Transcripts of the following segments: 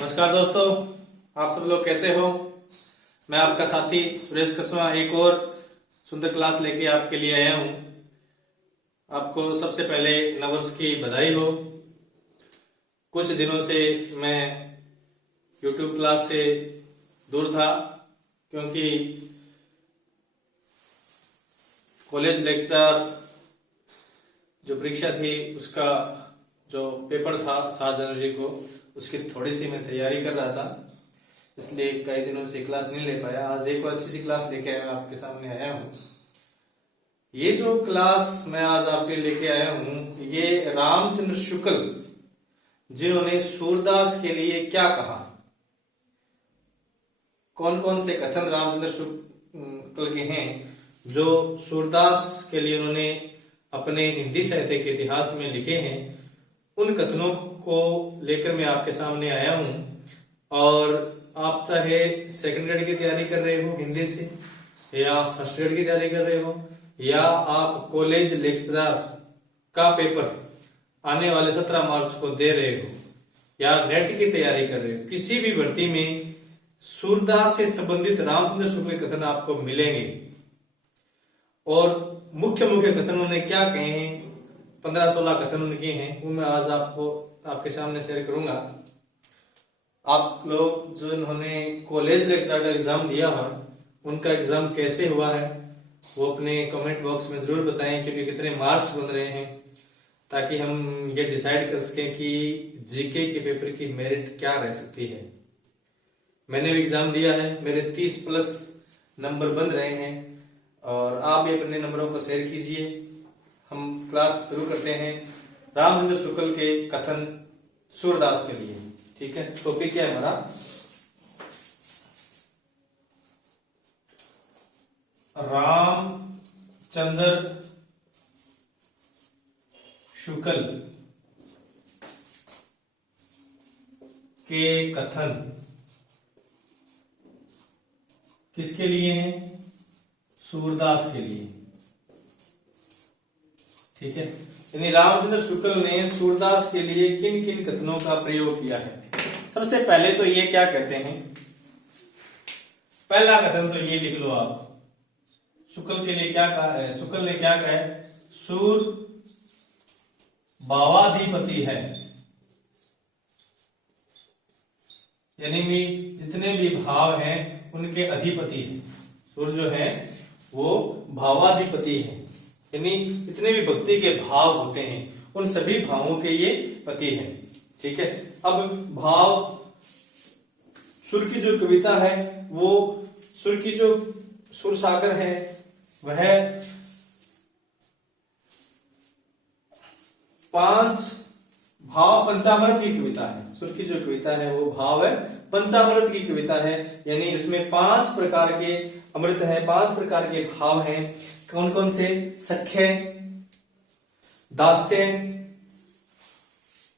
नमस्कार दोस्तों, आप सब लोग कैसे हो। मैं आपका साथी सुरेश कसवा एक और सुंदर क्लास लेके आपके लिए आया हूं। आपको सबसे पहले नववर्ष की बधाई हो। कुछ दिनों से मैं YouTube क्लास से दूर था क्योंकि कॉलेज लेक्चर जो परीक्षा थी उसका जो पेपर था 7 जनवरी को, उसकी थोड़ी सी मैं तैयारी कर रहा था, इसलिए कई दिनों से क्लास नहीं ले पाया। आज एक और अच्छी सी क्लास लेके मैं आपके सामने आया हूँ। ये जो क्लास मैं आज आपके लेके आया हूँ, ये रामचंद्र शुक्ल जिन्होंने सूरदास के लिए क्या कहा, कौन कौन से कथन रामचंद्र शुक्ल के हैं जो सूरदास के लिए उन्होंने अपने हिंदी साहित्य के इतिहास में लिखे हैं, उन कथनों को लेकर मैं आपके सामने आया हूं। और आप चाहे सेकंड ग्रेड की तैयारी कर रहे हो हिंदी से, या फर्स्ट ग्रेड की तैयारी कर रहे हो, या आप कॉलेज लेक्चरर का पेपर आने वाले 17 मार्च को दे रहे हो, या नेट की तैयारी कर रहे हो, किसी भी भर्ती में सूरदास से संबंधित रामचंद्र शुक्ल के कथन आपको मिलेंगे। और मुख्य कथन उन्होंने क्या कहे हैं, 15-16 कथन उनके हैं, वो मैं आज आपके सामने शेयर करूंगा। आप लोग जो इन्होंने कॉलेज लेक्चरर का एग्जाम दिया है, उनका एग्जाम कैसे हुआ है वो अपने कमेंट बॉक्स में जरूर बताएं, क्योंकि कितने मार्क्स बन रहे हैं, ताकि हम ये डिसाइड कर सकें कि जीके के पेपर की मेरिट क्या रह सकती है। मैंने भी एग्जाम दिया है, मेरे 30+ नंबर बन रहे हैं, और आप भी अपने नंबरों को शेयर कीजिए। हम क्लास शुरू करते हैं रामचंद्र शुक्ल के कथन सूरदास के लिए। ठीक है, टॉपिक क्या है हमारा, रामचंद्र शुक्ल के कथन किसके लिए हैं, सूरदास के लिए। ठीक है, यानी रामचंद्र शुक्ल ने सूरदास के लिए किन किन कथनों का प्रयोग किया है। सबसे पहले तो ये क्या कहते हैं, पहला कथन तो ये लिख लो आप, शुक्ल के लिए क्या कहा है, शुक्ल ने क्या कहा है, सूर भावाधिपति है, यानी जितने भी भाव हैं उनके अधिपति हैं। सूर जो है वो भावाधिपति है, यानी जितने भी भक्ति के भाव होते हैं उन सभी भावों के ये पति है। ठीक है, अब भाव सुर की जो कविता है, वो सुर की जो सुर सागर है वह 5 भाव पंचामृत की कविता है। सुर की जो कविता है वो भाव है पंचामृत की कविता है, यानी उसमें 5 प्रकार के अमृत है, 5 प्रकार के भाव हैं। कौन कौन से, सख्य, दास्य,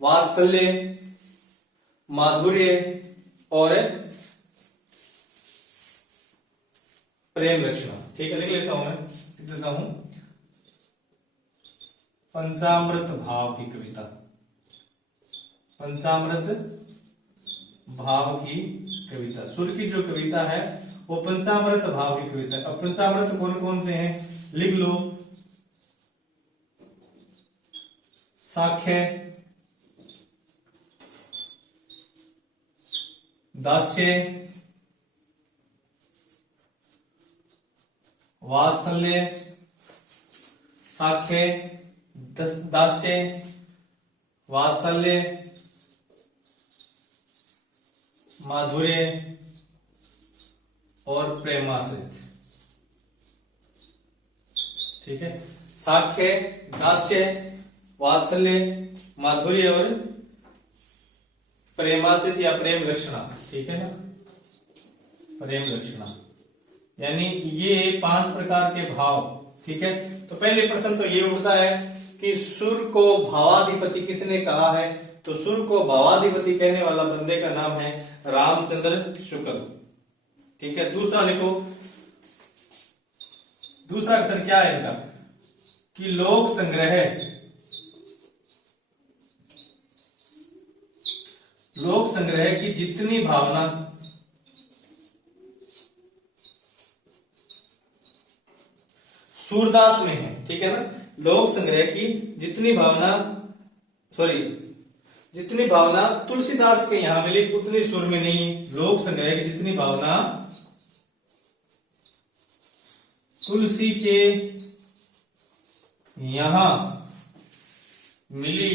वात्सल्य, माधुर्य और प्रेम लक्षण। ठीक है, लिख लेता हूं, मैं लिख देता हूं, पंचामृत भाव की कविता, पंचामृत भाव की कविता। सुर की जो कविता है वो पंचामृत भाव की कविता है। अब पंचामृत कौन कौन से हैं लिख लो, साख्य, दास्य, वात्सल्य, साख्य, दास्य, वात्सल्य, माधुर्य और प्रेमाश्रित। ठीक है, साख्य, दास्य, वात्सल्य, माधुर्य और प्रेमाश्रित या प्रेम लक्षणा। ठीक है ना, प्रेम लक्षणा, यानी ये 5 प्रकार के भाव। ठीक है, तो पहले प्रश्न तो ये उठता है कि सुर को भावाधिपति किसने कहा है, तो सुर को भावाधिपति कहने वाला बंदे का नाम है रामचंद्र शुक्ल। ठीक है, दूसरा लिखो, दूसरा कथन क्या है इनका, कि लोक संग्रह लोक संग्रह की जितनी भावना सूरदास में है, ठीक है ना, लोक संग्रह की जितनी भावना तुलसीदास के यहां मिली उतनी सुर में नहीं है। लोक संग्रह की जितनी भावना तुलसी के यहां मिली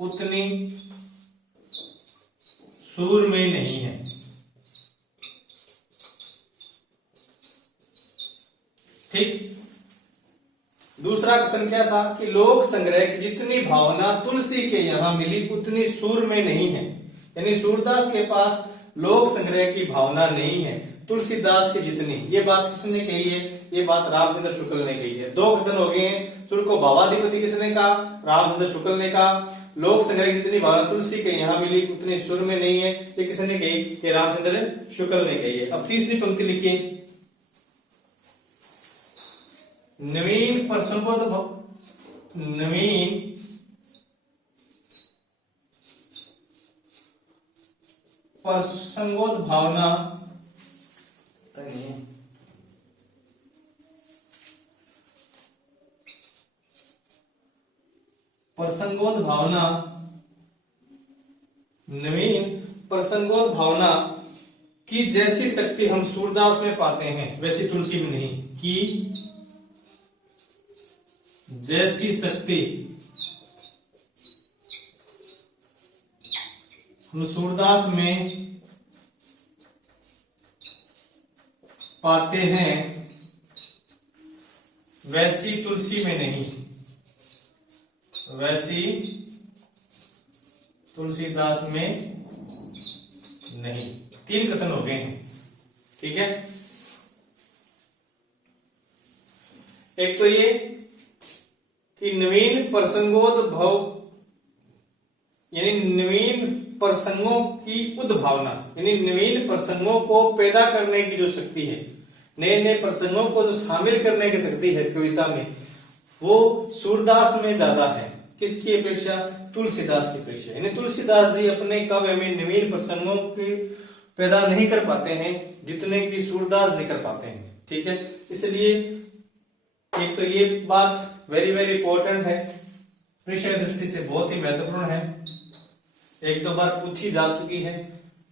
उतनी सुर में नहीं है। ठीक। दूसरा कथन क्या था कि लोक संग्रह की जितनी भावना तुलसी के यहां मिली उतनी सुर में नहीं है, यानी सूरदास के पास लोक संग्रह की भावना नहीं है तुलसीदास की जितनी। ये बात किसने कही है? ये बात रामचंद्र शुक्ल ने कही है। दो कथन हो गए हैं। सुर को भावाधिपति किसने कहा? रामचंद्र शुक्ल ने कहा। लोक संग्रह की जितनी भावना तुलसी के यहां मिली उतनी सुर में नहीं है, ये किसने कही? ये रामचंद्र शुक्ल ने कही है। अब तीसरी पंक्ति लिखिए, नवीन प्रसंगोत भावना नवीन प्रसंगोत भावना की जैसी शक्ति हम सूरदास में पाते हैं वैसी तुलसी में नहीं। की जैसी शक्ति हम सूरदास में पाते हैं वैसी तुलसी में नहीं, वैसी तुलसीदास में नहीं। तीन कथन हो गए हैं, ठीक है। एक तो ये कि नवीन प्रसंगोद भाव यानी नवीन प्रसंगों की उद्भावना यानी नवीन प्रसंगों को पैदा करने की जो शक्ति है, नए नए प्रसंगों को जो शामिल करने की शक्ति है कविता में, वो सूरदास में ज्यादा है। किसकी अपेक्षा? तुलसीदास की अपेक्षा। यानी तुलसीदास जी अपने काव्य में नवीन प्रसंगों की पैदा नहीं कर पाते हैं जितने की सूरदास जी कर पाते हैं, ठीक है। इसलिए एक तो ये बात वेरी वेरी इंपॉर्टेंट है, विषय दृष्टि से बहुत ही महत्वपूर्ण है, एक दो बार पूछी जा चुकी है।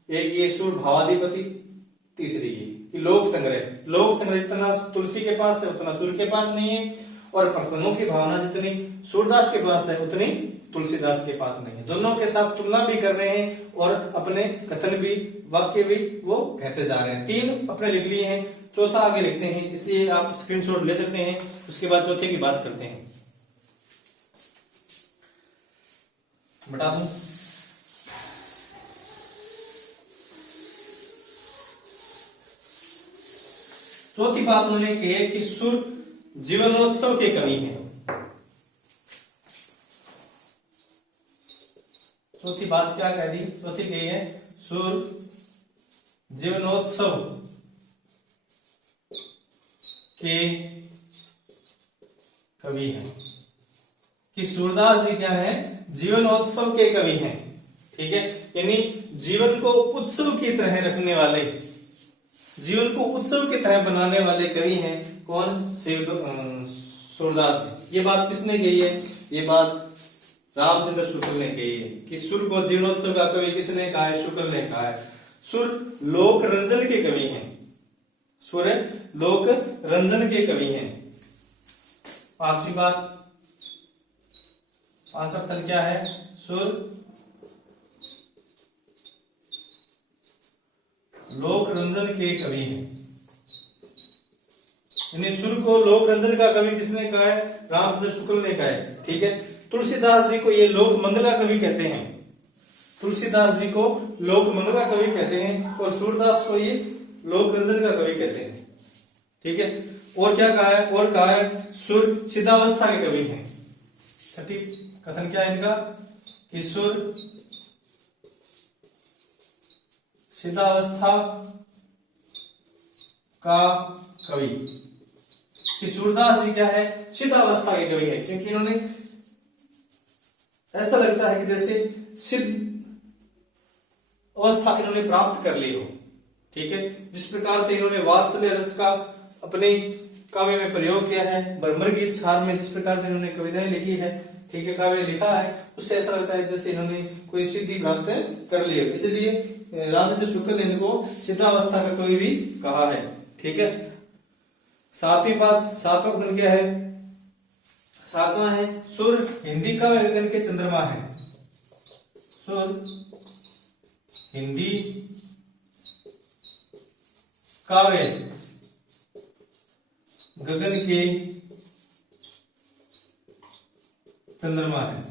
एक ये सुर भावाधिपति, तीसरी ये कि लोक संग्रह जितना तुलसी के पास है उतना सुर के पास नहीं है, और प्रसंगों की भावना जितनी सूरदास के पास है उतनी तुलसीदास के पास नहीं है। दोनों के साथ तुलना भी कर रहे हैं और अपने कथन भी वाक्य भी वो कहते जा रहे हैं। तीन अपने लिख लिए हैं, चौथा आगे लिखते हैं, इसलिए आप स्क्रीनशॉट ले सकते हैं। उसके बाद चौथे की बात करते हैं। बता दूं, चौथी बात उन्होंने कही है कि सुर जीवनोत्सव के कवि हैं। चौथी बात क्या कह दी? चौथी कही है सुर जीवनोत्सव के कवि हैं, कि सूरदास जी क्या है? जीवनोत्सव के कवि हैं, ठीक है। यानी जीवन को उत्सव की तरह रखने वाले, जीवन को उत्सव की तरह बनाने वाले कवि हैं। कौन? सूरदास जी। ये बात किसने कही है? ये बात रामचंद्र शुक्ल ने कही है कि सुर को जीवनोत्सव का कवि किसने कहा है? शुक्ल ने कहा है। सुर लोक रंजन के कवि हैं, सुर लोक रंजन के कवि हैं। पांचवी बात, पांचवा कथन क्या है? सुर लोक रंजन के कवि हैं, यानी सुर को लोक रंजन का कवि किसने कहा है? रामचंद्र शुक्ल ने कहा है, ठीक है। तुलसीदास जी को ये लोक मंगला कवि कहते हैं, तुलसीदास जी को लोक मंगला कवि कहते हैं, और सूरदास को ये लोक रंजन का कवि कहते हैं, ठीक है। और क्या कहा है? और कहा है सुर सिद्धावस्था के कवि हैं। छठी कथन क्या है इनका? कि सुर सिद्धावस्था का कवि, कि सूरदास जी क्या है? सिद्धावस्था के कवि है, क्योंकि इन्होंने ऐसा लगता है कि जैसे सिद्ध अवस्था इन्होंने प्राप्त कर ली हो। ठीक है, जिस प्रकार से इन्होंने वात्सल्य रस का अपने काव्य में प्रयोग किया है, भ्रमर गीत सार में जिस प्रकार से इन्होंने कविताएं लिखी है, ठीक है, काव्य लिखा है, उससे ऐसा लगता है जैसे इन्होंने कोई सिद्धि प्राप्त कर ली हो। इसलिए रामचंद्र शुक्ल ने इनको सिद्धावस्था का कोई भी कहा है। ठीक है, सातवीं बात, सातवां कथन क्या है? सातवां है सुर हिंदी काव्य गगन के चंद्रमा है। सुर हिंदी काव्य गगन के चंद्रमा है।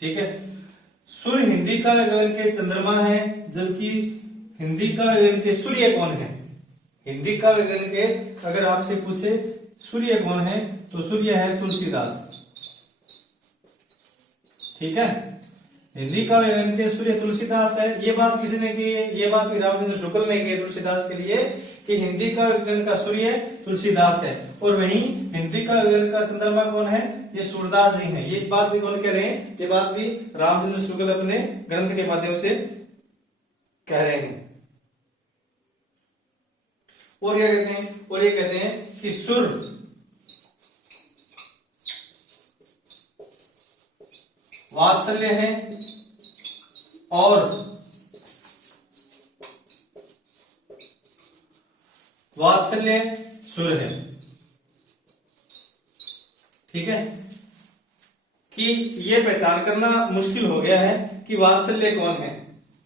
ठीक है, सूर्य हिंदी का गगन के चंद्रमा है, जबकि हिंदी का गगन के सूर्य कौन है? हिंदी का गगन के अगर आपसे पूछे सूर्य कौन है, तो सूर्य है तुलसीदास। ठीक है, हिंदी का गगन के सूर्य तुलसीदास है। ये बात किसने की है? ये बात भी रामचंद्र शुक्ल ने की है तुलसीदास के लिए कि हिंदी का गगन का सूर्य तुलसीदास है, और वहीं हिंदी का गगन का चंद्रमा कौन है? ये सूरदास जी हैं। ये बात भी कौन कह रहे हैं? ये बात भी रामचंद्र शुक्ल अपने ग्रंथ के माध्यम से कह रहे हैं। और क्या कहते हैं? और ये कहते हैं कि सुर वात्सल्य है और वात्सल्य सुर है। ठीक है, कि ये पहचान करना मुश्किल हो गया है कि वात्सल्य कौन है,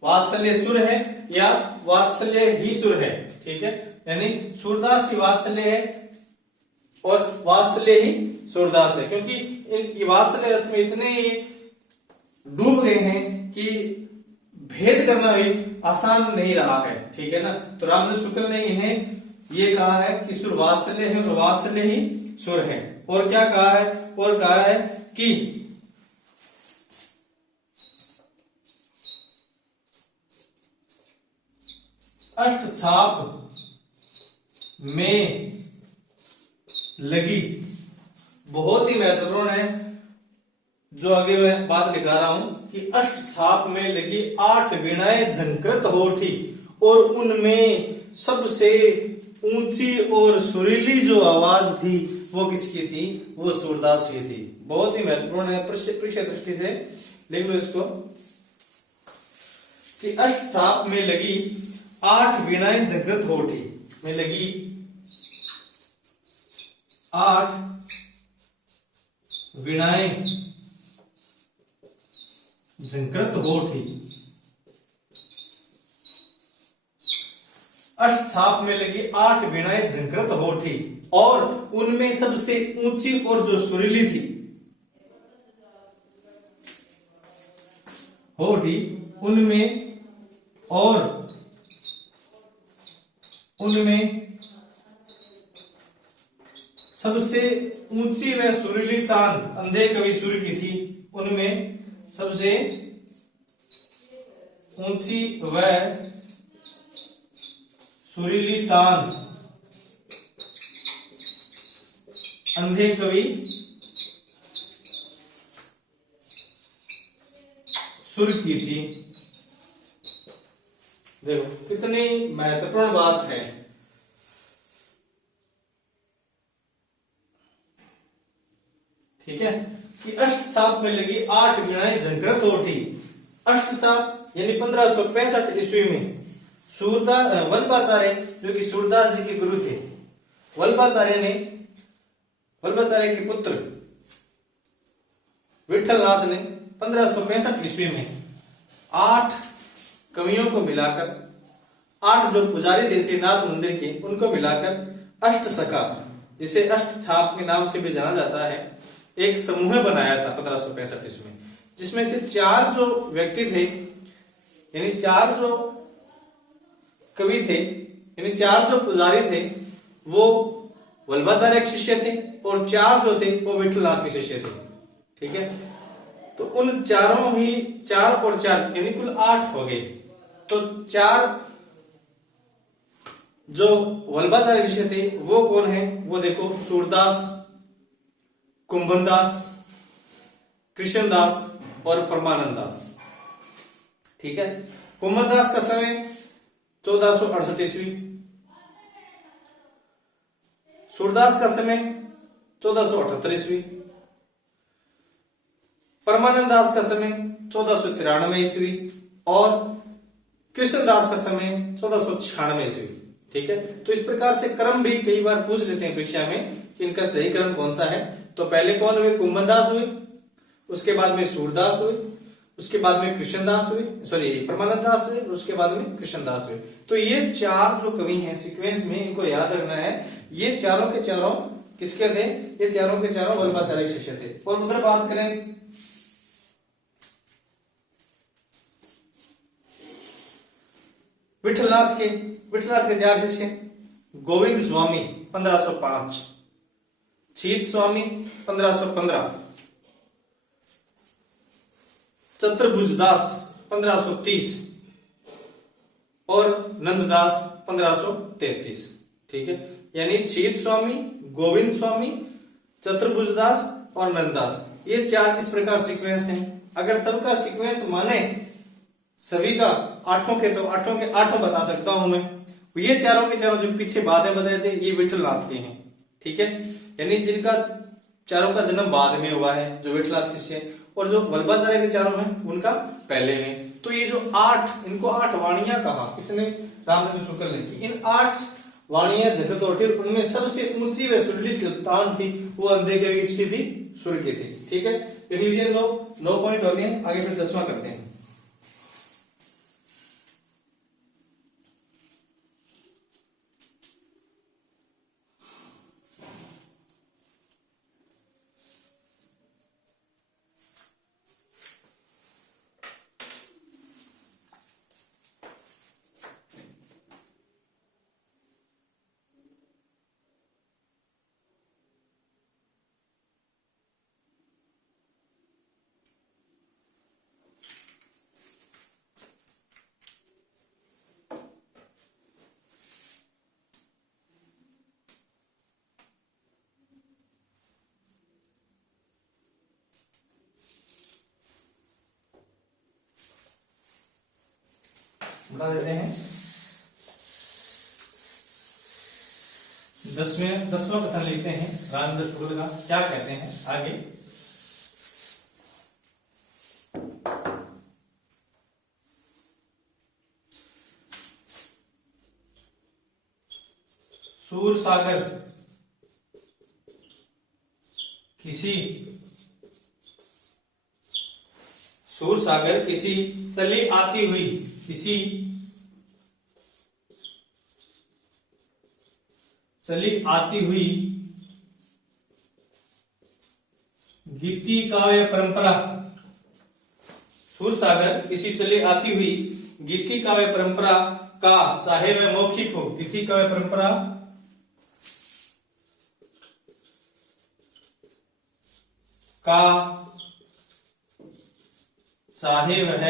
वात्सल्य सुर है या वात्सल्य ही सुर है। ठीक है, यानी सूरदास ही वात्सल्य है और वात्सल्य ही सूरदास है, क्योंकि ये वात्सल्य रस में इतने डूब गए हैं कि भेद करना भी आसान नहीं रहा है। ठीक है ना, तो रामचंद्र शुक्ल ने इन्हें ये कहा है कि सुर वात्सल्य है और वात्सल्य ही सुर है। और क्या कहा है? और कहा है कि अष्टछाप में लगी, बहुत ही महत्वपूर्ण है जो आगे मैं बात दिखा रहा हूं कि अष्टछाप में लगी 8 वीणाएं झंकृत होठी, और उनमें सबसे ऊंची और सुरीली जो आवाज थी वो किसकी थी? वो सूरदास की थी। बहुत ही महत्वपूर्ण है परीक्षा दृष्टि से, लिख लो इसको कि अष्टछाप में लगी 8 वीणाएं झंकृत होठी, में लगी 8 वीणाएं झंकृत होठी। अष्टछाप में लगी 8 वीणाएं झंकृत होठी, और उनमें सबसे ऊंची और जो सुरीली थी होठी, उनमें और उनमें सबसे ऊंची व सुरीली तान अंधे कवि सूर्य की थी। उनमें सबसे ऊंची व सुरीली तान अंधे कवि सुर की थी। देखो कितनी महत्वपूर्ण बात है। ठीक है, कि अष्टछाप में लगी 8 वीणाएं झंकृत होठी। अष्टछाप यानी 1565 ईस्वी में सूरदास वल्लभाचार्य जो कि सूरदास जी के गुरु थे, वल्लभाचार्य के पुत्र विठलनाथ ने 1565 ईस्वी में 8 कवियों को मिलाकर, 8 जो पुजारी थे श्रीनाथ मंदिर के, उनको मिलाकर अष्टसखा, जिसे अष्टछाप के नाम से भी जाना जाता है, एक समूह बनाया था 1565 ईस्वी में, जिसमें से 4 जो व्यक्ति थे, यानी 4 जो कवि थे, यानी 4 जो पुजारी थे, वो वल्लभाचार्य के शिष्य थे, और 4 जो थे वो विठलनाथ के शिष्य थे। ठीक है, तो उन चारों ही 4 और 4 यानी कुल 8 हो गए। तो 4 जो वल्लभाचार्य के शिष्य थे वो कौन है? वो देखो, सूरदास, कुंभनदास, कृष्णदास, और परमानंद दास। ठीक है, कुंभन दास का समय 1468 ईस्वी, सूरदास का समय 1478 ईस्वी, परमानंद दास का समय 1493 ईस्वी और कृष्णदास का समय 1496 ईस्वी। ठीक है, तो इस प्रकार से क्रम भी कई बार पूछ लेते हैं परीक्षा में कि इनका सही क्रम कौन सा है। तो पहले कौन हुए? कुंभनदास हुए, उसके बाद में सूरदास हुए, उसके बाद में कृष्णदास हुए, सॉरी परमानंद दास हुए, उसके बाद में कृष्णदास हुए। तो ये चार जो कवि हैं सीक्वेंस में, इनको याद रखना है। ये चारों के चारों किसके थे? ये चारों के चारों वल्लभाचार्य के शिष्य थे। और उधर बात करें विठलनाथ के चार शिष्य, गोविंद स्वामी 1505, छीत स्वामी 1515, चतुर्भुजदास 1530 और नंददास 1533। ठीक है, यानी छीत स्वामी, गोविंद स्वामी, चतुर्भुजदास और नंददास, ये चार इस प्रकार सीक्वेंस हैं। अगर सबका सीक्वेंस माने सभी का आठों के, तो आठों के आठों बता सकता हूं मैं। ये चारों के चारों जो पीछे बाद में बताए थे ये विठलनाथ के हैं। ठीक है, यानी जिनका चारों का जन्म बाद में हुआ है, जो विठलनाथ शिष्य है, और जो वल्लभाचार्य के चारों हैं उनका पहले में। तो ये जो आठ, इनको आठ वाणियां कहा किसने? रामचंद्र शुक्ल ने। कि इन आठ वाणियां जगत और उनमें सबसे ऊंची व सुललित तान थी वो अंधे के बीच की थी, सूर्य की थी। ठीक है, लिख लीजिए 9 पॉइंट हो गए। आगे फिर 10वां करते हैं। बता देते हैं 10वां कथन लिखते हैं रामचंद्र शुक्ल का। क्या कहते हैं आगे? सूर सागर किसी चली आती हुई, किसी चली आती हुई गीति काव्य परंपरा, सूरसागर किसी चली आती हुई गीति काव्य परंपरा का, चाहे वह मौखिक हो, गीति काव्य परंपरा का, चाहे वह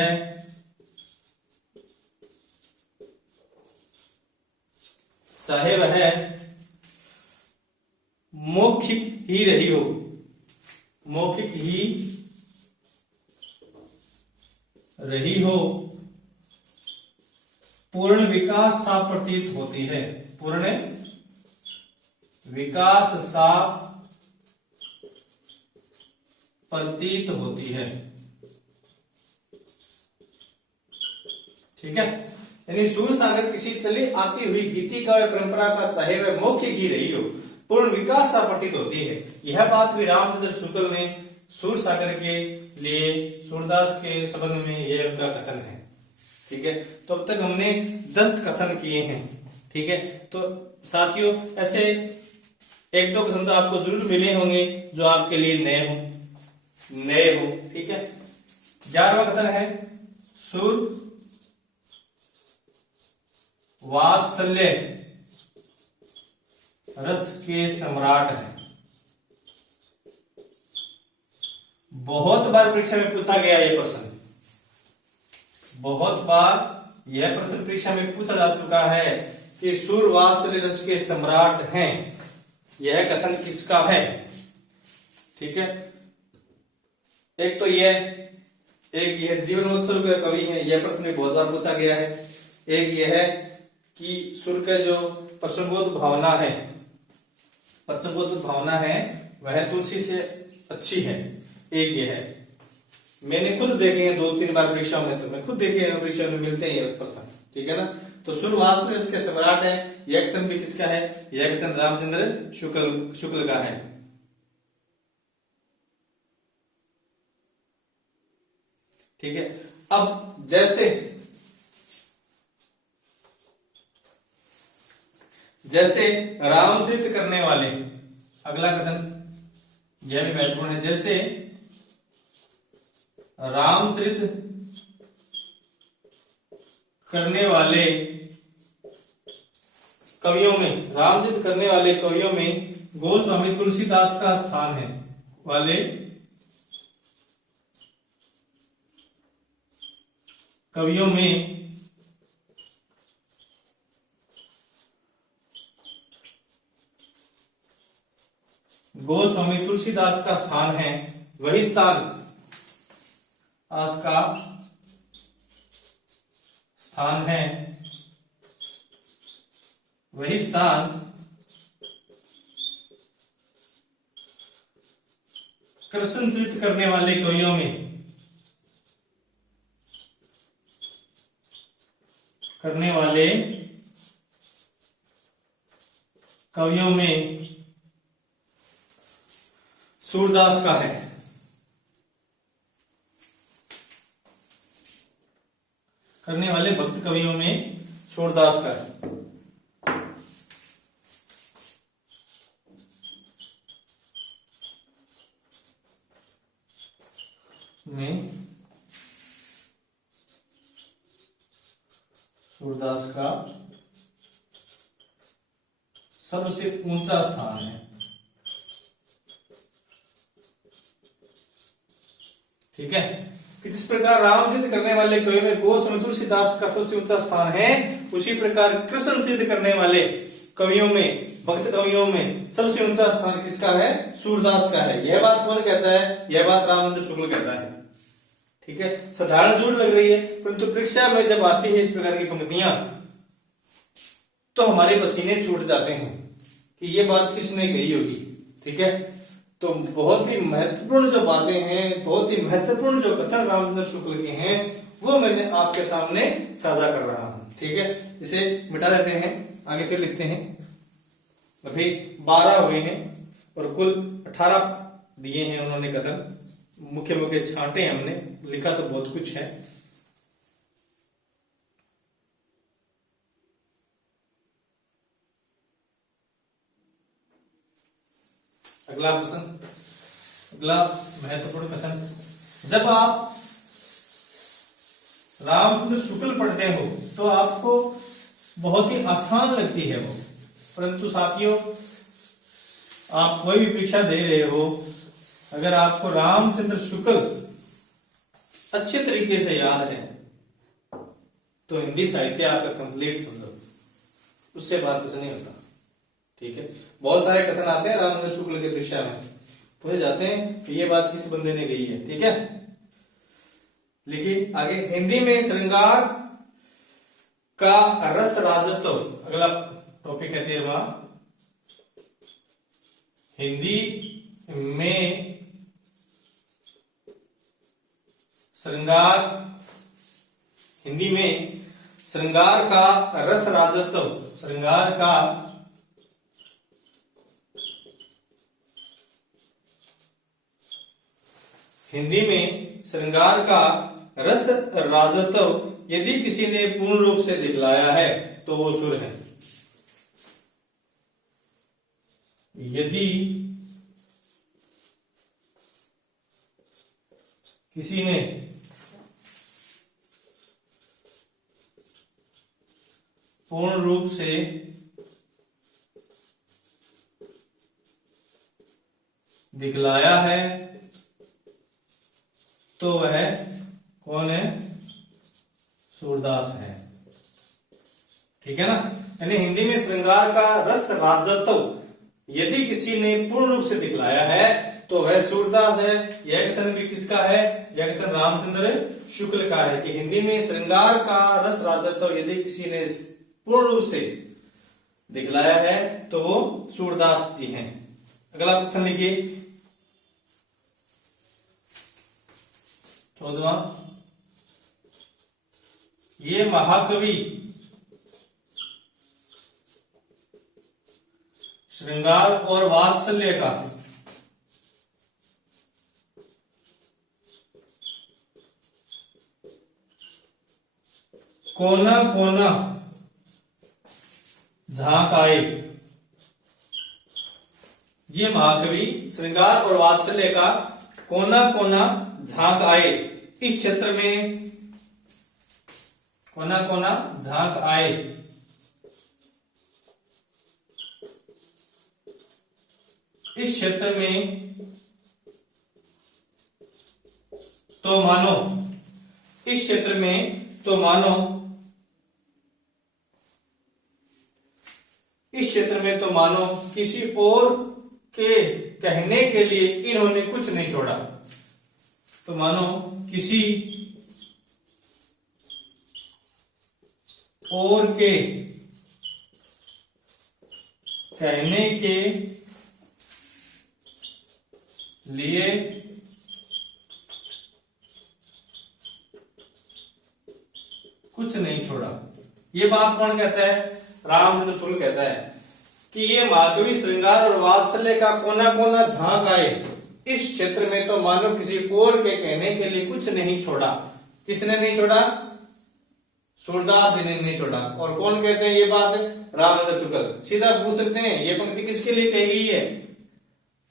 मौखिक ही रही हो, मौखिक ही रही हो, पूर्ण विकास सा प्रतीत होती है, पूर्ण विकास सा प्रतीत होती है। ठीक है, यानी सूरसागर किसी चली आती हुई गीति काव्य परंपरा का, चाहे वह मौखिक ही रही हो, पूर्ण विकास सा प्रतीत होती है। यह बात भी रामचंद्र शुक्ल ने सूरसागर के लिए, सूरदास के संबंध में यह उनका कथन है। ठीक है, तो अब तक हमने 10 कथन किए हैं। ठीक है, तो साथियों ऐसे 1-2 कथन तो आपको जरूर मिले होंगे जो आपके लिए नए हो। ठीक है, 11वां कथन है सुर वात्सल्य रस के सम्राट है। बहुत बार परीक्षा में पूछा गया ये प्रश्न, बहुत बार यह प्रश्न परीक्षा में पूछा जा चुका है कि सुर वात्सल्य रस के सम्राट हैं, यह कथन किसका है? ठीक है, एक तो यह एक ये जीवनोत्सव के कवि हैं, यह प्रश्न भी बहुत बार पूछा गया है। एक ये है कि सुर का जो प्रसंगोत भावना है, प्रसंगोत भावना है वह तुलसी से अच्छी है। एक ये है, मैंने खुद देखे हैं 2-3 बार परीक्षा में, तो मैं खुद देखे हैं परीक्षा में मिलते हैं ये प्रश्न, ठीक है ना। तो सुरवास में इसके सम्राट है, यह कथन भी किसका है, यह कथन रामचंद्र शुक्ल का है। ठीक है। अब जैसे रामचरित करने वाले, अगला कथन यह भी महत्वपूर्ण है, जैसे रामचरित करने वाले कवियों में, रामचरित करने वाले कवियों में गोस्वामी तुलसीदास का स्थान है। वाले कवियों में गोस्वामी तुलसीदास का स्थान है। वही स्थान का स्थान है, वही स्थान कृष्ण चरित करने वाले कवियों में, सूरदास का है। करने वाले भक्त कवियों में सूरदास का है। सूरदास का सबसे ऊंचा स्थान है। ठीक है। इस प्रकार रामचरित करने वाले कवियों में गोस्वामी तुलसीदास का सबसे ऊंचा स्थान है, उसी प्रकार कृष्ण चरित करने वाले कवियों में, भक्त कवियों में सबसे ऊंचा स्थान किसका है, सूरदास का है। यह बात कौन कहता है, यह बात रामचंद्र शुक्ल कहता है। ठीक है। साधारण झूठ लग रही है, परंतु परीक्षा में जब आती है इस प्रकार की पंक्तियां तो हमारे पसीने छूट जाते हैं कि ये बात किसने कही होगी। ठीक है। तो बहुत ही महत्वपूर्ण जो बातें हैं, बहुत ही महत्वपूर्ण जो कथन रामचंद्र शुक्ल के हैं, वो मैंने आपके सामने साझा कर रहा हूं। ठीक है। इसे मिटा देते हैं, आगे फिर लिखते हैं। अभी 12 हुए हैं और कुल 18 दिए हैं उन्होंने कथन, मुख्य मुख्य छांटे हमने, लिखा तो बहुत कुछ है। अगला प्रश्न, अगला महत्वपूर्ण कथन, जब आप रामचंद्र शुक्ल पढ़ते हो तो आपको बहुत ही आसान लगती है वो, परंतु साथियों आप कोई भी परीक्षा दे रहे हो, अगर आपको रामचंद्र शुक्ल अच्छे तरीके से याद है तो हिंदी साहित्य आपका कंप्लीट समझो, उससे बाहर कुछ नहीं होता। ठीक है। बहुत सारे कथन आते हैं रामचंद्र शुक्ल के परीक्षा में, पूछे जाते हैं कि ये बात किस बंदे ने कही है। ठीक है। लिखिए आगे, हिंदी में श्रृंगार का रस राजत्व, अगला टॉपिक है 13वां, हिंदी में श्रृंगार, हिंदी में श्रृंगार का रस राजत्व, श्रृंगार का हिंदी में श्रृंगार का रस राजत्व यदि किसी ने पूर्ण रूप से दिखलाया है तो वो सुर है। यदि किसी ने पूर्ण रूप से दिखलाया है तो वह कौन है, सूरदास है। ठीक है ना। यानी हिंदी में श्रृंगार का रस राजत्व यदि किसी ने पूर्ण रूप से दिखलाया है तो वह सूरदास है। यह कथन भी किसका है? यह कथन रामचंद्र शुक्ल का है कि हिंदी में श्रृंगार का रस राजत्व यदि किसी ने पूर्ण रूप से दिखलाया है तो वो सूरदास जी हैं। अगला कथन लिखिए 14वां। ये महाकवि श्रृंगार और वात्सल्य का कोना कोना झांक आए। ये महाकवि श्रृंगार और वात्सल्य का कोना कोना झांक आए। इस क्षेत्र में कोना कोना झांक आए। इस क्षेत्र में तो मानो, इस क्षेत्र में तो मानो, इस क्षेत्र में तो मानो किसी और के कहने के लिए इन्होंने कुछ नहीं छोड़ा। तो मानो किसी और के कहने के लिए कुछ नहीं छोड़ा। ये बात कौन कहता है? रामचंद्र शुक्ल कहता है कि ये महाकवि श्रृंगार और वात्सल्य का कोना कोना झांक आए। इस क्षेत्र में तो मानो किसी और के कहने के लिए कुछ नहीं छोड़ा। किसने नहीं छोड़ा? सूरदास जी ने नहीं छोड़ा। और कौन कहते हैं ये बात? रामचंद्र शुक्ल। सीधा पूछ सकते हैं ये पंक्ति किसके लिए कही गई है?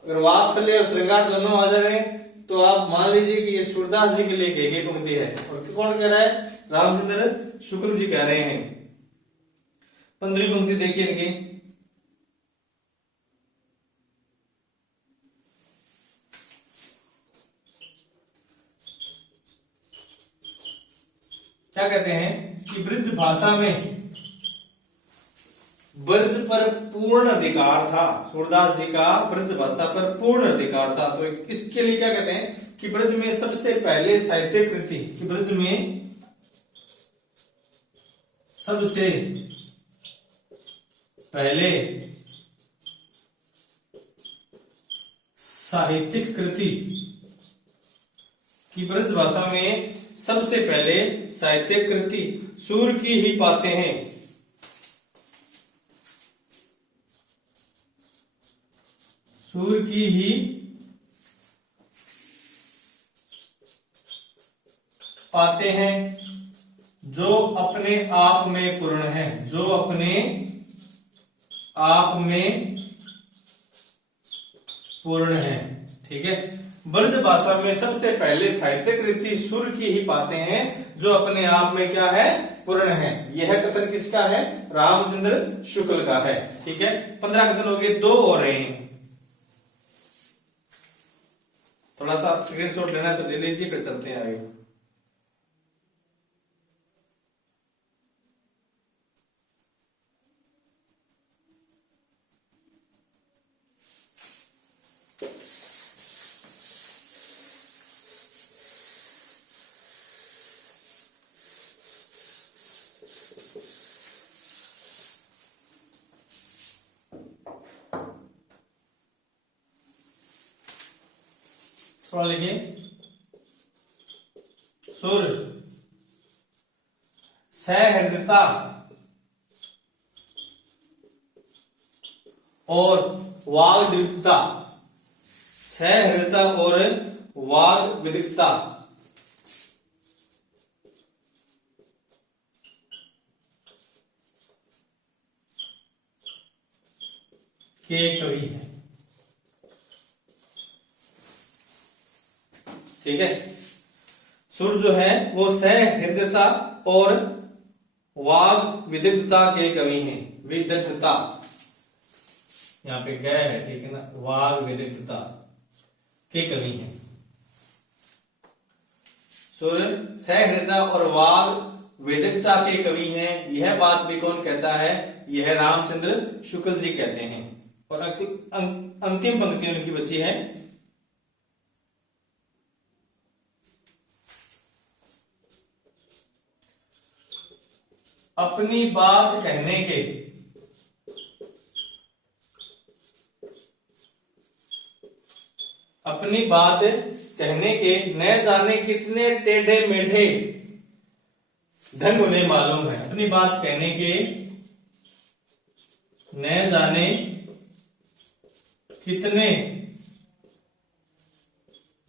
अगर वात्सल्य और श्रृंगार दोनों आ जाए तो आप मान लीजिए कि ये सूरदास जी के लिए कही गई पंक्ति है। और कौन कह रहा है? रामचंद्र शुक्ल जी कह रहे हैं। 15वीं पंक्ति देखिए इनकी। क्या कहते हैं कि ब्रज भाषा में ब्रज पर पूर्ण अधिकार था। सूरदास जी का ब्रज भाषा पर पूर्ण अधिकार था। तो इसके लिए क्या कहते हैं कि ब्रज में सबसे पहले साहित्य कृति, ब्रज में सबसे पहले साहित्यिक कृति, कि ब्रज भाषा में सबसे पहले साहित्यिक कृति सूर की ही पाते हैं। सूर की ही पाते हैं जो अपने आप में पूर्ण है। जो अपने आप में पूर्ण है। ठीक है। ब्रज भाषा में सबसे पहले साहित्यिक कृति सुर की ही पाते हैं जो अपने आप में क्या है? पूर्ण है। यह कथन किसका है? रामचंद्र शुक्ल का है। ठीक है। 15 कथन हो गए, 2 हो रहे हैं। थोड़ा सा स्क्रीनशॉट लेना है तो ले लीजिए, फिर चलते हैं आगे। थोड़ा लिखिए। सुर सहृदयता और वाग विदिकता, सहृदयता और वाग विदिकता के कवि हैं। ठीक है। सुर जो है वो सहृदयता और वाग विदग्धता के कवि हैं। विदग्धता यहाँ पे गए है, ठीक है ना। वाग विदग्धता के कवि हैं। सुर सहृदयता और वाग विदग्धता के कवि हैं। यह बात भी कौन कहता है? यह रामचंद्र शुक्ल जी कहते हैं। और अंतिम पंक्ति उनकी बची है अपनी बात कहने के न जाने कितने टेढ़े मेढ़े ढंग उन्हें मालूम है। अपनी बात कहने के न जाने कितने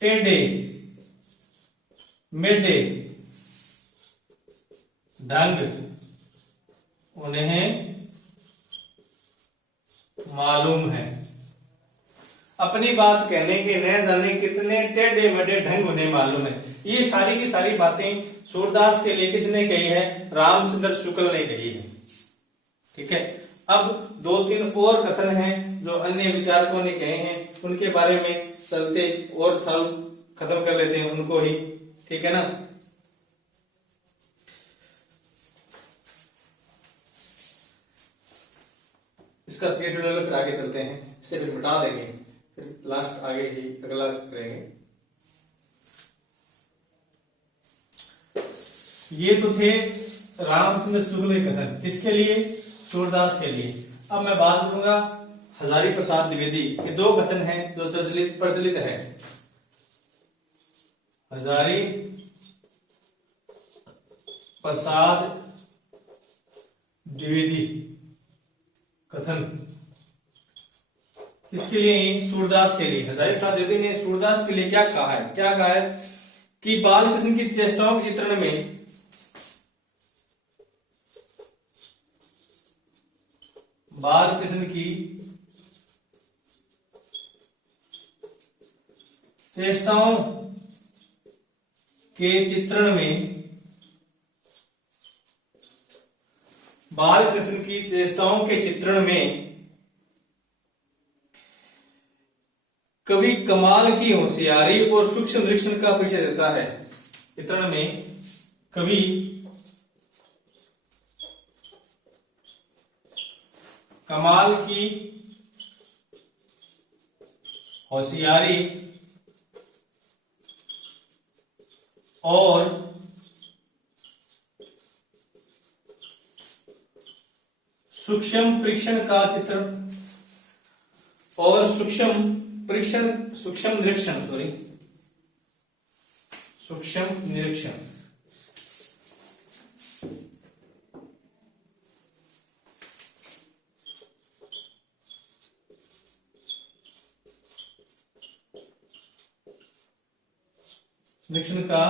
टेढ़े मेढ़े ढंग उन्हें मालूम है। अपनी बात कहने के न जाने कितने टेढ़े मेढ़े ढंग उन्हें मालूम है। ये सारी की सारी बातें सूरदास के लिए किसने कही है? रामचंद्र शुक्ल ने कही है। ठीक है, अब दो तीन और कथन हैं जो अन्य विचारकों ने कहे हैं, उनके बारे में चलते और साल खत्म कर लेते हैं उनको ही। ठीक है ना। इसका शेड्यूल फिर आगे चलते हैं, इससे फिर मिटा देंगे, फिर लास्ट आगे ही अगला करेंगे। ये तो थे रामचंद्र शुक्ल के कथन, किसके लिए? सूरदास के लिए। अब मैं बात करूंगा हजारी प्रसाद द्विवेदी के दो कथन हैं जो प्रचलित है। हजारी प्रसाद द्विवेदी कथन किसके लिए? सूरदास के लिए। हजारी प्रसाद द्विवेदी ने सूरदास के लिए क्या कहा है? क्या कहा है कि बालकृष्ण की चेष्टाओं के चित्रण में बालकृष्ण की चेष्टाओं के चित्रण में बालकृष्ण की चेष्टाओं के चित्रण में कवि कमाल की होशियारी और सूक्ष्म निरीक्षण का परिचय देता है। चित्रण में कवि कमाल की होशियारी और सूक्ष्म परीक्षण का चित्रण और सूक्ष्म निरीक्षण का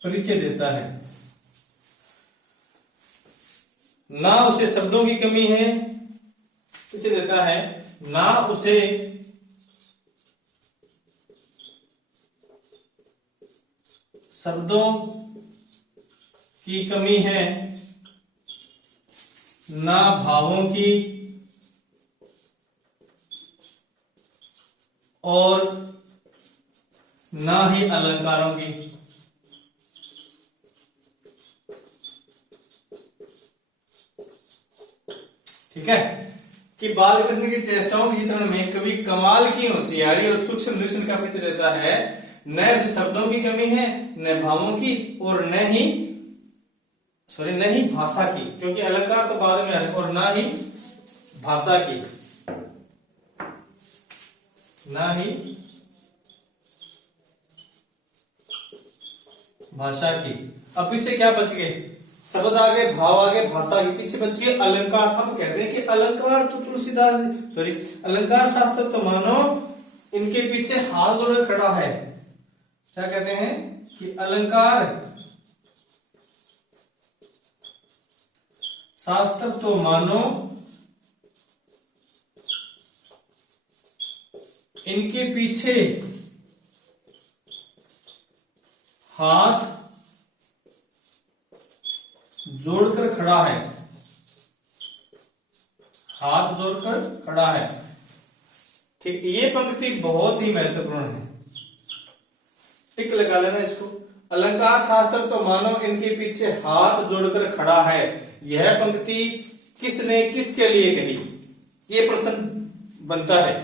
परिचय देता है। ना उसे शब्दों की कमी है, परिचय देता है, ना उसे शब्दों की कमी है, ना भावों की और ना ही अलंकारों की। ठीक है, कि बालकृष्ण की चेष्टाओं के चित्रण में कवि कमाल की होशियारी और सूक्ष्म निरीक्षण का परिचय देता है। न शब्दों की कमी है, न भावों की और न ही भाषा की, क्योंकि अलंकार तो बाद में है, और ना ही भाषा की, ना ही भाषा की। अब पीछे क्या बच गए? शब्द आगे, भाव आगे, भाषा के पीछे बच गए अलंकार। अब कहते हैं कि अलंकार तो अलंकार शास्त्र तो मानो इनके पीछे हाथ जोड़कर खड़ा है। क्या कहते हैं कि अलंकार शास्त्र तो मानो इनके पीछे हाथ जोड़कर खड़ा है, हाथ जोड़कर खड़ा है। ठीक, ये पंक्ति बहुत ही महत्वपूर्ण है, टिक लगा लेना इसको। अलंकार शास्त्र तो मानो इनके पीछे हाथ जोड़कर खड़ा है, यह पंक्ति किसने किसके लिए कही? ये प्रश्न बनता है,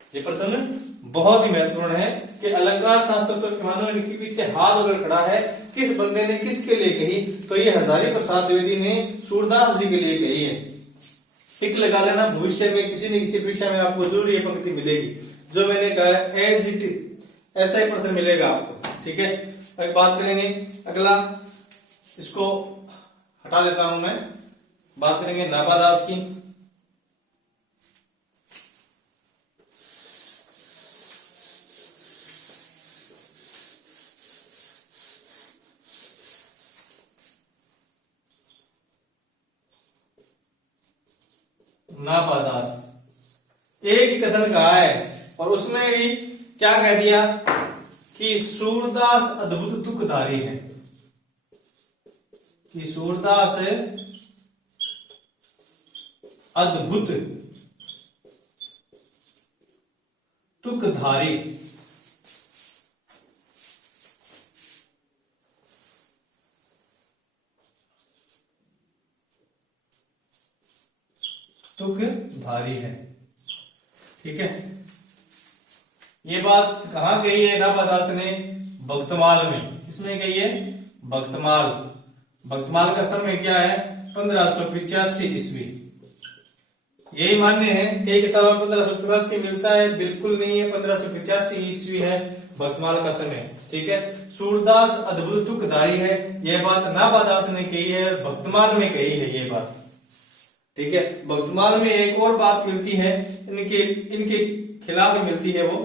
ये प्रश्न बहुत ही महत्वपूर्ण है कि अलंकार शास्त्र तो मानो इनके पीछे हाथ अगर खड़ा है, किस बंदे ने किसके लिए कही, तो ये हजारी प्रसाद द्विवेदी ने सूरदास जी के लिए कही है। टिक लगा लेना, भविष्य में किसी न किसी परीक्षा में आपको जरूर ये पंक्ति मिलेगी। जो मैंने कहा एज इट ऐसा ही प्रश्न मिलेगा आपको, ठीक है। एक बात करेंगे अगला, इसको हटा देता हूं मैं, बात करेंगे नाभादास की। नाभादास एक ही कथन कहा है और उसमें भी क्या कह दिया कि सूरदास अद्भुत तुकधारी है, कि सूरदास अद्भुत तुकधारी। तुकधारी है, ठीक है। ये बात कहां कही है नाभादास ने? भक्तमाल में। किसमें कही है? भक्तमाल। भक्तमाल का समय क्या है? 1585 ईस्वी। यही मान्य है, कई किताबों में 1584 मिलता है, बिल्कुल नहीं है, 1585 ईस्वी है भक्तमाल का समय, ठीक है। सूरदास अद्भुत तुकधारी है, यह बात नाभादास ने कही है, भक्तमाल में कही है ये बात, ठीक है। भक्तमाल में एक और बात मिलती है, इनके खिलाफ में मिलती है, वो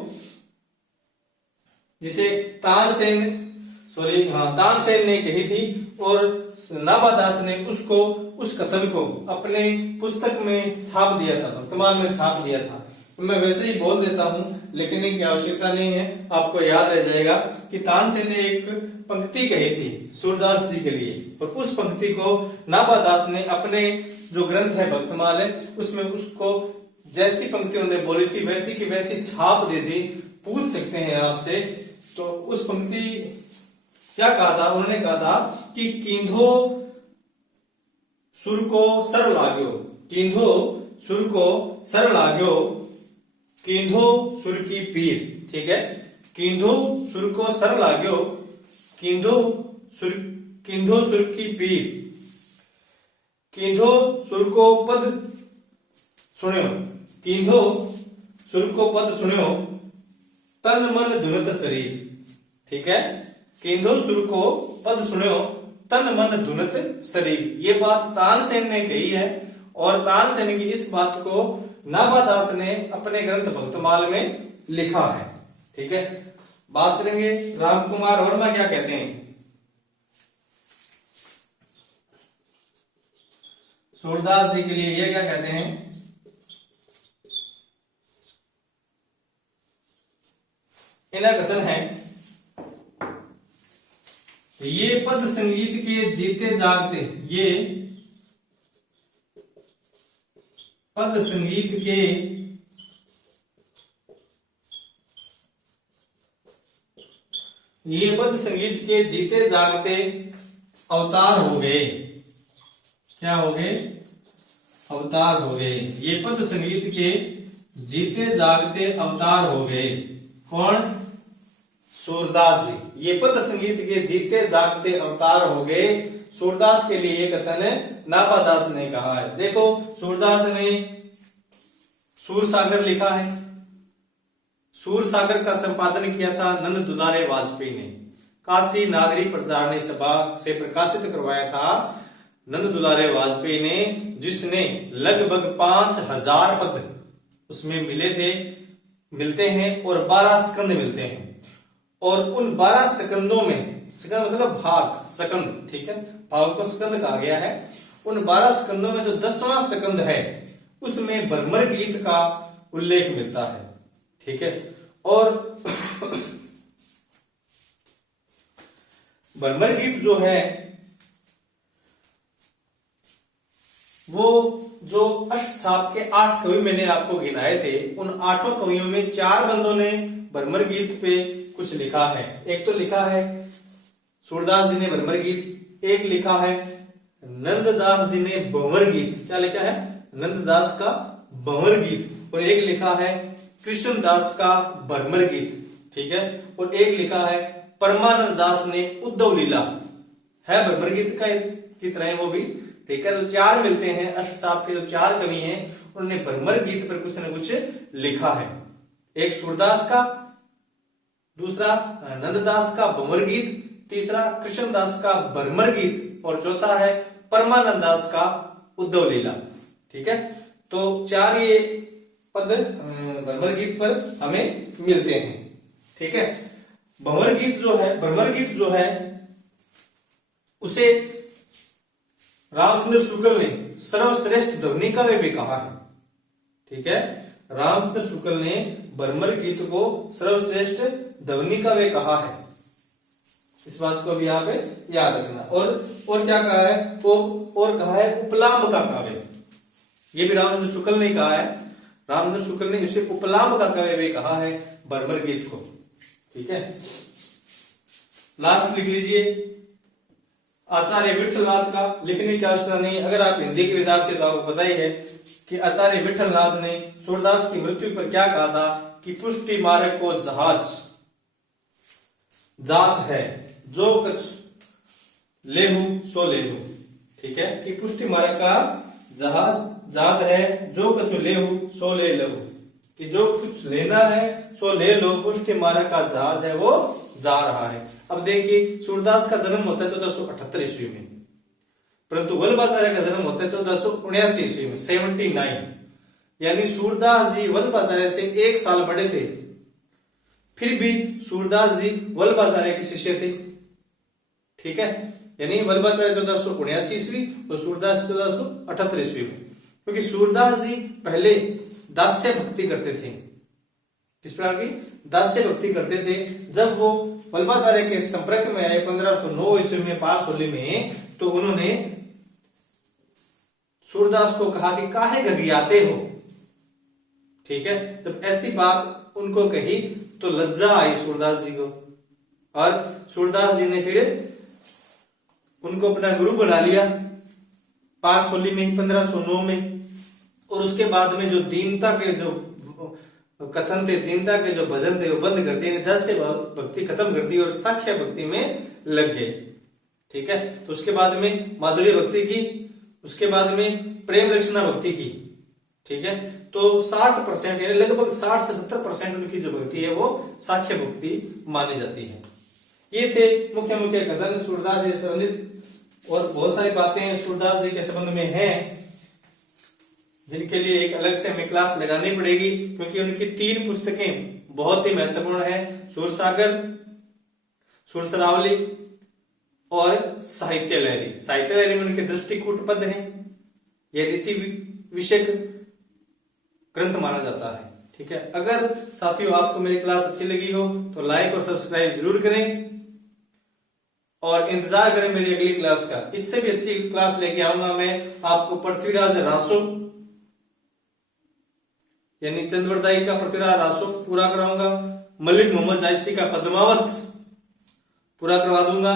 जिसे तानसेन ने कही थी और नाभादास ने उसको, उस कथन को अपने पुस्तक में छाप दिया था, भक्तमाल में छाप दिया था। तो मैं वैसे ही बोल देता हूं, लेकिन इनकी आवश्यकता नहीं है, आपको याद रह जाएगा कि तानसेन ने एक पंक्ति कही थी सूरदास जी के लिए, और उस पंक्ति को नाभादास ने अपने जो ग्रंथ है भक्तमाल है उसमें उसको जैसी पंक्ति उन्होंने बोली थी वैसी की वैसी छाप दे दी। पूछ सकते हैं आपसे, तो उस पंक्ति क्या कहा था? उन्होंने कहा था कि कींधो सुर को सर लाग्यो, कींधो सुर को सर लाग्यो, कींधो सुर की पीर, ठीक है। कींधो सुर को सर लाग्यो, कींधो सुर की पीर, कींधो सुर को पद सुन्यो, कींधो सुर को पद सुन्यो, तन मन धुनत शरीर, ठीक है। कींधो सुर को पद सुन्यो, तन मन धुनत शरीर, ये बात तानसेन ने कही है, और तानसेन की इस बात को नाभादास ने अपने ग्रंथ भक्तमाल में लिखा है, ठीक है। बात करेंगे रामकुमार वर्मा क्या कहते हैं सूरदास जी के लिए, ये क्या कहते हैं? इनका कथन है, ये पद संगीत के जीते जागते, ये पद संगीत के जीते जागते अवतार हो गए। क्या हो गए? अवतार हो गए। ये पद संगीत के जीते जागते अवतार हो गए। कौन? सूरदास जी। ये पद संगीत के जीते जागते अवतार हो गए, सूरदास के लिए ये कथन नाभादास ने कहा है। देखो, सूरदास ने सूरसागर लिखा है, सूरसागर का संपादन किया था नंद दुलारे वाजपेयी ने, काशी नागरी प्रचारणी सभा से प्रकाशित करवाया था नंद दुलारे वाजपेयी ने, जिसने लगभग 5000 पद उसमें मिलते हैं और 12 स्कंद मिलते हैं, और उन 12 स्कंदों में, स्कंद मतलब भाग, स्कंद, ठीक है, भाग को स्कंद कहा गया है। उन 12 स्कंदों में जो 10वां स्कंद है उसमें भ्रमर गीत का उल्लेख मिलता है, ठीक है। और भ्रमर गीत जो है वो जो अष्टछाप के 8 कवि मैंने आपको गिनाए थे, उन 8 कवियों में 4 बंदों ने भ्रमर गीत पे कुछ लिखा है। एक तो लिखा है सूरदास जी ने भ्रमर गीत, एक लिखा है नंददास जी ने भंवर गीत। क्या लिखा है? नंददास का भंवर गीत। और एक लिखा है कृष्णदास का भ्रमर गीत, ठीक है, और एक लिखा है परमानंद दास ने उद्धव लीला, है भ्रमर गीत का की तरह वो भी, ठीक है। तो चार मिलते हैं, अष्टसाप के जो चार कवि हैं उन्होंने भ्रमर गीत पर कुछ न कुछ लिखा है। एक सूरदास का, दूसरा नंददास का भ्रमर गीत, तीसरा कृष्णदास का भ्रमर गीत और चौथा है परमानंद दास का उद्धव लीला, ठीक है। तो चार ये पद भ्रमर गीत पर हमें मिलते हैं, ठीक है। भ्रमर गीत जो है उसे रामचंद्र शुक्ल ने सर्वश्रेष्ठ ध्वनि काव्य भी कहा है, ठीक है। रामचंद्र शुक्ल ने भ्रमर गीत को सर्वश्रेष्ठ ध्वनि काव्य कहा है, इस बात को भी यहाँ पे याद रखना। और क्या कहा है, और कहा है उपलाम्ब का काव्य, ये भी रामचंद्र शुक्ल ने कहा है, रामचंद्र शुक्ल ने इसे उपलाम्ब का काव्य भी कहा है भ्रमर गीत को, ठीक है। लास्ट लिख लीजिए, आचार्य विठलनाथ का लिखने की आवश्यकता नहीं, अगर आप हिंदी के विद्यार्थी तो आपको पता ही है कि आचार्य विठलनाथ ने सूरदास की मृत्यु पर क्या कहा था कि पुष्टि मार्ग को जहाज जात है जो कछ लेहू सो लेहू, ठीक है, कि पुष्टि मार्ग का जहाज जात है जो कछु लेहू सो ले लहू, कि जो कुछ लेना है सो ले लो, पुष्टि मार्ग का जहाज है वो जा रहा है। अब देखिए सूरदास का जन्म होता है 1478 ईस्वी में, परंतु वल्लभाचार्य का जन्म होता है 1479 ईस्वी में, 79, यानी सूरदास जी वल्लभाचार्य से एक साल बड़े थे, फिर भी सूरदास जी वल्लभाचार्य के शिष्य थे, ठीक है। यानी वल्लभाचार्य 1479 ईस्वी और सूरदास 1478 ईस्वी में, क्योंकि सूरदास जी पहले दास्य भक्ति करते थे, किस प्रकार की दास्य भक्ति करते थे। जब वो वल्लभाचार्य के संपर्क में आए 1509 ईस्वी में पारसोली में, तो उन्होंने सूरदास को कहा कि काहे गगियाते हो, ठीक है। जब ऐसी बात उनको कही तो लज्जा आई सूरदास जी को, और सूरदास जी ने फिर उनको अपना गुरु बना लिया पारसोली में 1509 में। और उसके बाद में जो दीनता के जो कथन थे, दीनता के जो भजन थे वो बंद कर दिए, दास्य भक्ति खत्म कर दी और साख्य भक्ति में लग गए, ठीक है। तो उसके बाद में माधुर्य भक्ति की, उसके बाद में प्रेम रचना भक्ति की, ठीक है। तो 60% यानी लगभग 60 से 70% उनकी जो भक्ति है वो साख्य भक्ति मानी जाती है। ये थे मुख्य मुख्य कथन सूरदास जी से संबंधित, और बहुत सारी बातें सूरदास जी के संबंध में हैं जिनके लिए एक अलग से हमें क्लास लगानी पड़ेगी, क्योंकि उनकी 3 पुस्तकें बहुत ही महत्वपूर्ण है, सूरसागर, सुरसरावली और साहित्य लहरी। साहित्य लहरी में उनके दृष्टिकूट पद हैं, यह रीति विषयक ग्रंथ माना जाता है, ठीक है। अगर साथियों आपको मेरी क्लास अच्छी लगी हो तो लाइक और सब्सक्राइब जरूर करें, और इंतजार करें मेरी अगली क्लास का। इससे भी अच्छी क्लास लेके आऊंगा मैं आपको पृथ्वीराज रासो यानी चंद्रवरदाई का पृथ्वीराज रासो पूरा कराऊंगा, मलिक मोहम्मद जायसी का पद्मावत पूरा करवा दूंगा,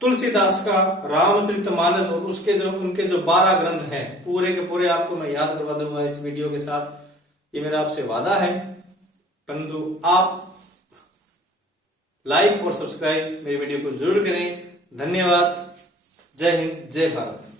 तुलसीदास का रामचरितमानस और उसके जो उनके जो 12 ग्रंथ हैं पूरे के पूरे आपको मैं याद करवा दूंगा इस वीडियो के साथ, ये मेरा आपसे वादा है। परंतु आप लाइक और सब्सक्राइब मेरी वीडियो को जरूर करें। धन्यवाद। जय हिंद, जय भारत।